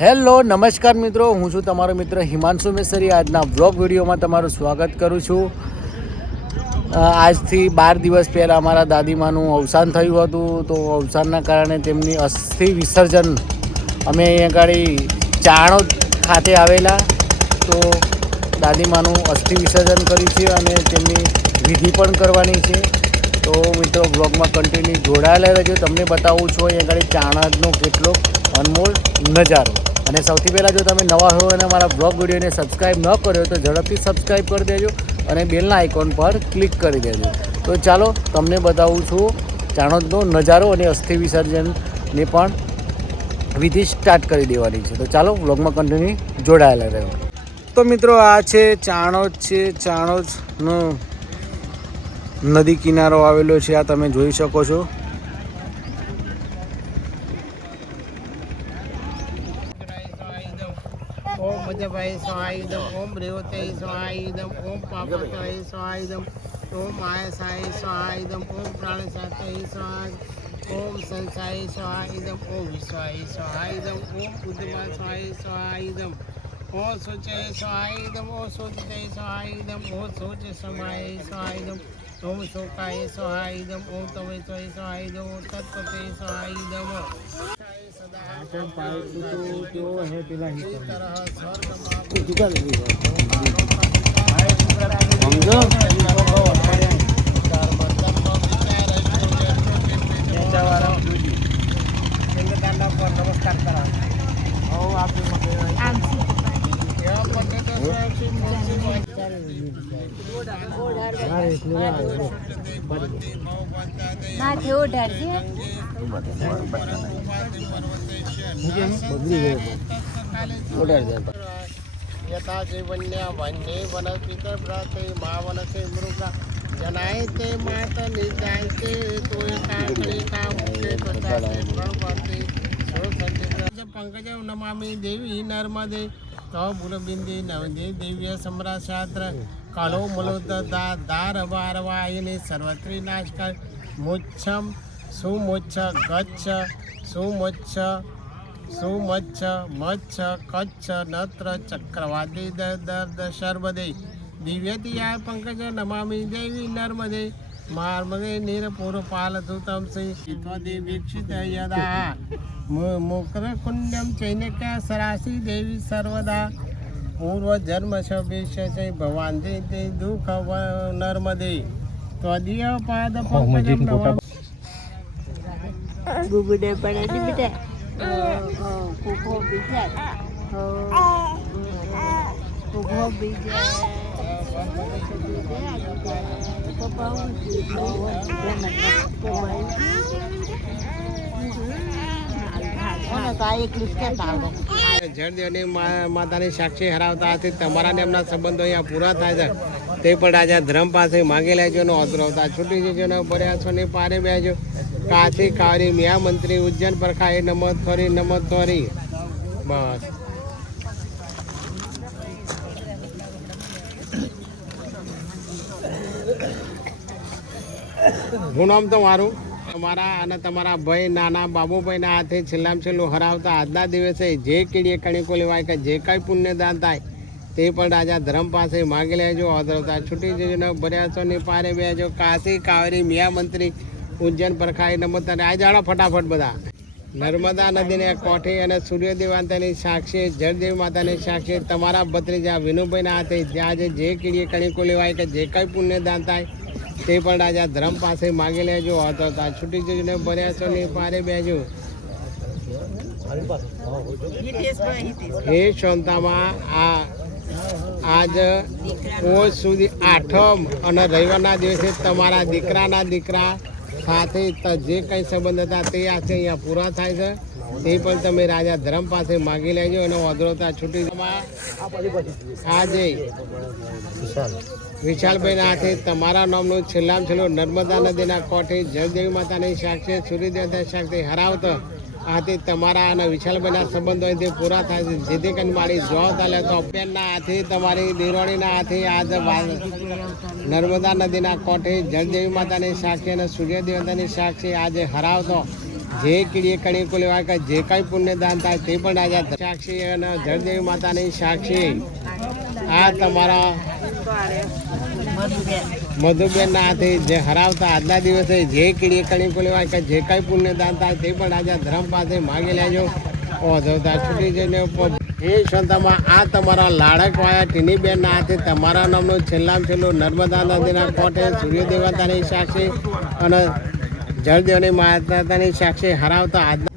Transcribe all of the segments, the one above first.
Hello, નમસ્કાર મિત્રો. હું છું તમારો મિત્ર હિમાંશુ મેસરી આજના વ્લોગ વિડીયોમાં તમારું સ્વાગત કરું છું. આજથી બાર દિવસ પહેલાં અમારા દાદીમાનું અવસાન થયું હતું. તો અવસાનના કારણે તેમની અસ્થિ વિસર્જન અમે અહીંયા આગળ ચાણોદ ખાતે આવેલા. તો દાદીમાનું અસ્થિ વિસર્જન કર્યું છે અને તેમની વિધિ પણ કરવાની છે. તો મિત્રો બ્લોગમાં કન્ટિન્યુ જોડાયેલા રહેજો. તમને બતાવું છું, અહીં આગળ ચાણદનો કેટલો અનમોલ નજારો. અને સૌથી પહેલાં જો તમે નવા હો અને મારા બ્લોગ વિડીયોને સબસ્ક્રાઈબ ન કર્યો તો ઝડપથી સબસ્ક્રાઈબ કરી દેજો અને બેલના આઇકોન પર ક્લિક કરી દેજો. તો ચાલો, તમને બતાવું છું ચાણદનો નજારો અને અસ્થિ વિસર્જનની પણ વિધિ સ્ટાર્ટ કરી દેવાની છે. તો ચાલો બ્લોગમાં કન્ટિન્યુ જોડાયેલા રહ્યો તો મિત્રો આ છે ચાણોદ છે. ચાણોદનો નદી કિનારો આવેલો છે. આ તમે જોઈ શકો છો. ઓમ મજભાઈ સ્વાયુધમ ઓમ રેવતે સ્વાહિદમ ઓમ પાપતય સ્વાહિદમ ઓમ આયસાય સ્વાયુધમ ઓમ પ્રાણસાતય સ્વાય ઓમ સંસાય સ્વાયુધમ ઓમ વિશ્વાય સ્વાયુધમ ઓમ ઉદ્ધમા સ્વાય સ્વાયુધમ ઓમ શુચય સ્વાયુધમ ઓમ શુચતે સ્વાયુધમ ઓમ શુચ સમાય સ્વાયુધમ ઓમ શોકાય સ્વાયુધમ ઓમ તવે સ્વય સ્વાયુધમ ઓમ તત્પતે સ્વાયુધમ સદા માથે ઓઢાડજે યથા જીવન્ય વન્ય વનસ્પિતર પ્રતે માવનસે મૃગા જનાય તે માત નિજાય તે તોય પંકજ નમામી દેવી નર્મદે મુલો દા દાર વાર વાયને સર્વત્રી નાશ કર મુચ્છમ સુમુચ્છ ગચ્છ સુમુચ્છ સુમચ્છ મચ્છ કચ્છ નત્ર ચક્રવાદી દર્દ શર્વદે દિવ્યતિયા પંકજ નમામી દેવી નર્મદે માર્મદે નિરપુર પાલધુતમ શ્રી ત્વદે વીક્ષિત યદા. મુકર કુંડ્યમ ચૈનક સરાસી દેવી સર્વદા. પૂર્વ જન્મ છે ભવાન તે તે દુઃખ નર્મદે. ત્વદીય પાદ પંકજમ ગુગુડે પડે ને બેટા. કુકો બીજા કુકો બીજા માતાની સાક્ષી હરાવતા હતી. તમારા ને એમના સંબંધો અહીંયા પૂરા થાય છે. તે પણ રાજા ધર્મ પાસે માગી લેજો ને ઓદરવતા છૂટી જજો ને બર્યાસો ને પારે બેજો કાશી કાવરી મિયા મંત્રી ઉજ્જૈન પરખા એ નમત થોરી નમત થોરી બસ. હું નામ તમારું તમારા અને તમારા ભાઈ, નાના બાબુભાઈના હાથે છેલ્લામાં છેલ્લું હરાવતા આજના દિવસે જે કીડીએ કણિકો લેવાય કે જે કાંઈ પુણ્યદાન થાય, તે પણ રાજા ધર્મ પાસે માગી લેજો. અધરવતા છૂટી જજો ને બર્યાસોની પારે બેજો. કાશી કાવેરી મિયા મંત્રી ઉજ્જૈન પરખાઈ નમત અને આ જાણો ફટાફટ બધા. નર્મદા નદીને કોઠી અને સૂર્યદેવ માતાની સાક્ષી, જળદેવી માતાની સાક્ષી, તમારા ભત્રીજા વિનુભાઈના હાથે જ્યાં જે કીડીએ કણિકો લેવાય કે જે કાંઈ પુણ્યદાન થાય તે પણ રાજા ધર્મ પાસે માગી લેજો. તો છૂટી જજો ને છો ને પારે બેજો. હે શાંતામાં આ આજ પોષ સુધી આઠમ અને રવિવારના દિવસે તમારા દીકરાના દીકરા સાથે જે કંઈ સંબંધ હતા તે આજે અહીંયા પૂરા થાય છે. તે પણ તમે રાજા ધર્મ પાસે માગી લેજો, એનો અધરોતા છૂટી આજે વિશાલભાઈના હાથે તમારા નામનું છેલ્લામાં છેલ્લું નર્મદા નદીના કોઠે જળદેવી માતાની સાક્ષી, સૂર્યદેવતા સાક્ષી હરાવતો. આથી તમારા અને વિશાલભાઈના સંબંધો અહીંથી પૂરા થાય છે. જેથી કરીને મારી જોત આલે તો અભિયાનના હાથે, તમારી દેરોણીના હાથે આજે નર્મદા નદીના કોઠે જળદેવી માતાની સાક્ષી અને સૂર્યદેવતાની સાક્ષી આજે હરાવતો. જે કીડીએ કણી લેવાય કે જે કાંઈ પુણ્યદાન થાય તે પણ આજે સાક્ષી અને જળદેવી માતાની સાક્ષી. આ તમારા મધુબેનના હાથે જે હરાવતા આજના દિવસે જે કીડીએ કણી લેવાય કે જે કાંઈ પુણ્યદાન થાય તે પણ આજે ધર્મ પાસે માગી લેજો. ઓધવતા છૂટી જઈને એ સંતામાં, આ તમારા લાડક વાયા ટીનીબેનના હાથે તમારા નામનું છેલ્લામાં છેલ્લું નર્મદા નદીના કોટે સૂર્ય દેવતાની સાક્ષી અને જળદેવની માતાની સાક્ષી હરાવતા આજના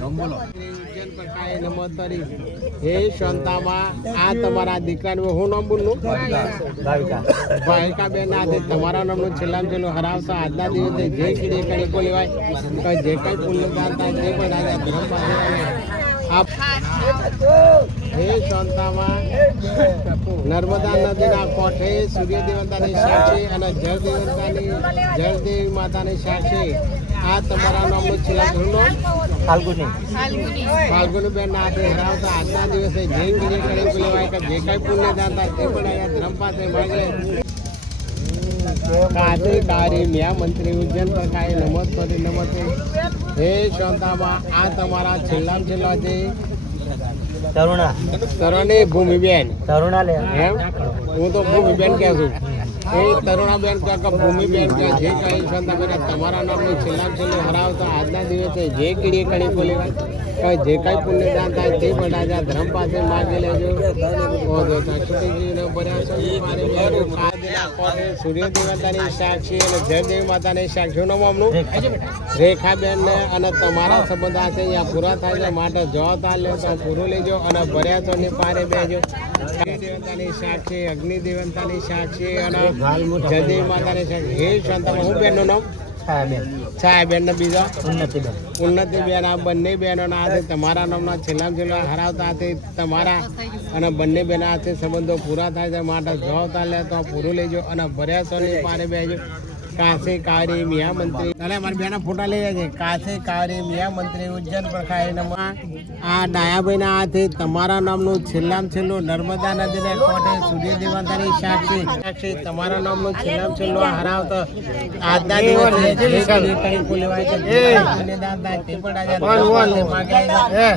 હું બોલો. હે શાંતામાં આ તમારા દીકરાનું હું નામ બોલું? ભાવિકા. બેન આજે તમારા નામનું છેલ્લામાં છેલ્લું હરાવતા આજના દિવસે જે કીડી કણીકો લેવાય જે કંઈ પુણ્યદાન થાય પણ આજે ધર્મ આપ હે શાંતામાં નર્મદા નદીના કોઠે સૂર્ય દેવતાની સાક્ષી અને જળ દેવતાની જળદેવી માતાની સાક્ષી આ તમારા નામનું છેલ્લા ઘરનું ફાલ્ગુની. બેન ના હાથે હરાવતા આજના દિવસે જે કરી લેવાય કે જે કઈ પુણ્ય થાય તે પણ અહીંયા ધર્મ પાસે માગે. કાશી કારી મ્યા મંત્રી ઉજ્જૈન પ્રકારે નમસ્તે નમસ્તે. હે શાંતામાં આ તમારા છેલ્લામાં છેલ્લા જે તરુણા. તરણી ભૂમિબેન તરુણા લે. એમ? હું તો ભૂમિબેન કહે છું. એ તરુણાબેન કહે કે ભૂમિબેન કે જે કઈ શાંતાબેન તમારા નામનું છેલ્લા છેલ્લું હરાવતા આજના દિવસે જે કીડી કણી ખોલી જે કઈ પુણ્યદાન થાય તે બધા ધર્મ પાસે માગી લેજો. છૂટીજીને બન્યા છે સાક્ષી અને જયદેવી માતાની રેખાબેન ને અને તમારા સંબંધ આ છે અહીંયા પૂરા થાય છે માટે લે તો પૂરું લેજો અને ભર્યા તો ની પારે બેજો. દેવતાની સાક્ષી અગ્નિ દેવતાની સાક્ષી અને જયદેવી માતાની સાક્ષી હે બેનનું નામ? છાયા બેન ને બીજો? ઉન્નતિબેન. ઉન્નતિ બેન આ બંને બહેનોના હાથે તમારા નામના છેલ્લામાં છેલ્લા હરાવતા હાથે તમારા અને બંને બહેના હાથે સંબંધો પૂરા થાય છે. માટે જવાબદાર લે તો પૂરું લેજો અને ભર્યા સોની પારે બેજો કાશી કારે મિયા મંત્રી અરે મારી બેના ફોટા લઈ જાય છે કાશી કારે મિયા મંત્રી ઉજ્જૈન પ્રખાય નમા આ ડાયાભાઈના હાથે તમારા નામનું છેલ્લામ છેલ્લું નર્મદા નદીને કોઠે સૂર્ય દેવતાની સાક્ષી સાક્ષી તમારા નામનું છેલ્લામ છેલ્લું હરાવતો આજના દિવસે છે તે પણ માગે છે.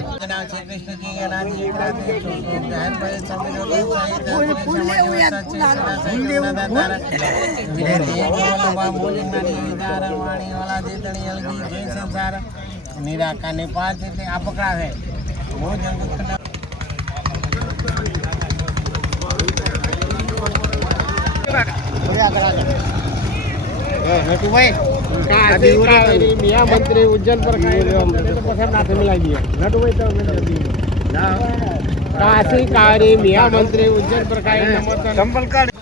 કૃષ્ણજી સંમેલનો નિરાકાને પાર છે આ પકડાશે બહુ જંગલ મિયા મંત્રી ઉજ્જૈન પર કાશી કારી મિયા મંત્રી ઉજ્જૈન પર કાંઈ કાઢ.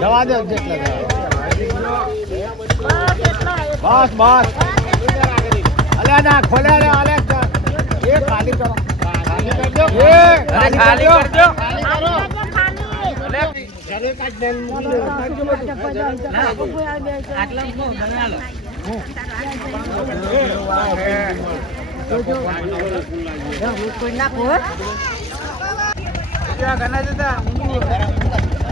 જવા દે જેટલા બસ બસ. અલે ના ખોલે રે અલે એ ખાલી કરો. ખાલી કરજો. એ ખાલી કરજો. ઘરે કાઢ દે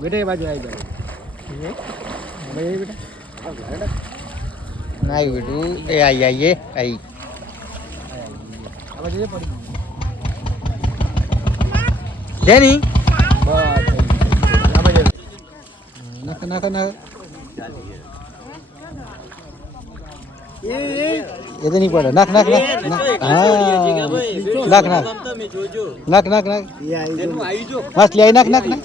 બેટા એ બાજુ આવી જાવ બેટા આવી બેટું એ આઈ આઈએ આઈ જેની નાખ નાખ નાખ એ તો નહીં પડે નાખ નાખ નાખ નાખ. હા નાખ નાખ નાખ નાખ નાખ માછલી આઈ નાખ નાખ નાખ